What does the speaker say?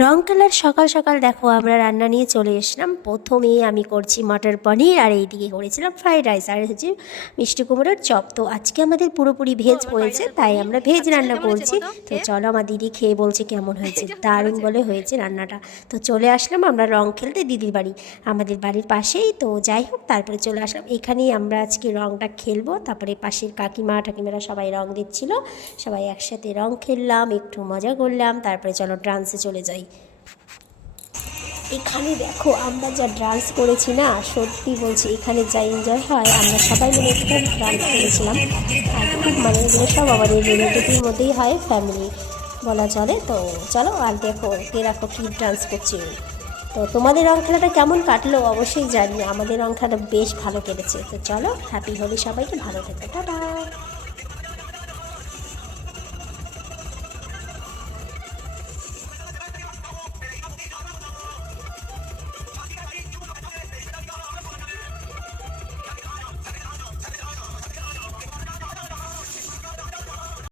রং colour সকাল সকাল দেখো আমরা রান্না নিয়ে চলে এসলাম। প্রথমেই আমি করছি মটর পনির, আর এইদিকে করেছিলাম ফ্রাইড রাইস, আর হচ্ছে মিষ্টি কুমড়োর চপ। তো আজকে আমাদের পুরোপুরি ভেজ পড়েছে, তাই আমরা ভেজ রান্না করছি। তো চলো, আমার দিদি খেয়ে বলছে কেমন হয়েছে। দারুণ বলে হয়েছে রান্নাটা। তো চলে আসলাম আমরা রং খেলতে দিদির বাড়ি, আমাদের বাড়ির পাশেই। তো যাই হোক, তারপরে চলে আসলাম এখানেই আমরা আজকে রংটা খেলবো। তারপরে পাশের কাকিমারা সবাই রং দিচ্ছিল, সবাই একসাথে রং খেললাম, একটু মজা করলাম। তারপরে চলো ডান্সে চলে যাই। এখানে দেখো আমরা যা ডান্স করেছি না, সত্যি বলছি এখানে যা এনজয় হয়। আমরা সবাই মিলে খুব ডান্স করেছিলাম, আর খুব মানে এগুলো সব আমাদের রিলেটিভের মধ্যেই হয়, ফ্যামিলি বলা চলে। তো চলো, আর দেখো দেখো কী ডান্স করছি। তো তোমাদের রং খেলাটা কেমন কাটলো অবশ্যই জানি, আমাদের রং খেলাটা বেশ ভালো কেটেছে। তো চলো, হ্যাপি হোলি সবাইকে, ভালো থেকো, টাটা।